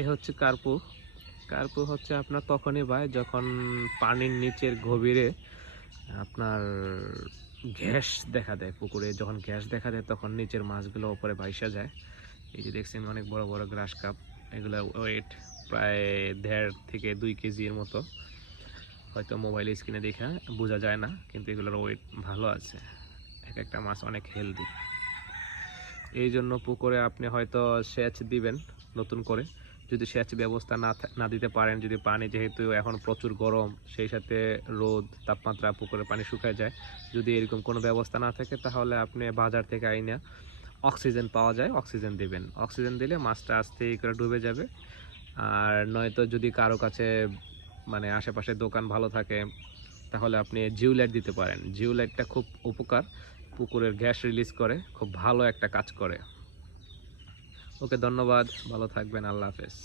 এ হচ্ছে কার্পু। কার্পু হচ্ছে আপনার তখনই বায় যখন পানির নিচের গভীরে আপনার গ্যাস দেখা দেয়। পুকুরে যখন গ্যাস দেখা দেয় তখন নিচের মাছগুলো উপরে ভাইসা যায়। এই যে দেখছেন অনেক বড় বড় গ্রাস কাপ, এগুলো ওয়েট প্রায় 1.5 থেকে 2 কেজির মতো। হয়তো মোবাইল স্ক্রিনে দেখা বোঝা যায় না, কিন্তু এগুলোর ওয়েট ভালো আছে। এক একটা মাছ অনেক হেলদি। এই জন্য পুকুরে আপনি হয়তো সেচ দিবেন নতুন করে। যদি সেচ ব্যবস্থা না দিতে পারেন, যদি পানি যেহেতু এখন প্রচুর গরম, সেই সাথে রোদ তাপমাত্রা পুকুরে পানি শুকায় যায়, যদি এরকম কোনো ব্যবস্থা না থাকে তাহলে আপনি বাজার থেকে আইনা অক্সিজেন পাওয়া যায়, অক্সিজেন দিবেন। অক্সিজেন দিলে মাছটা আস্তে করে ডুবে যাবে। আর নয়তো যদি কারো কাছে মানে আশেপাশে দোকান ভালো থাকে তাহলে আপনি জিওলাইট দিতে পারেন। জিওলাইটটা খুব উপকার, পুকুরের গ্যাস রিলিজ করে, খুব ভালো একটা কাজ করে। ওকে, ধন্যবাদ, ভালো থাকবেন, আল্লাহ হাফেজ।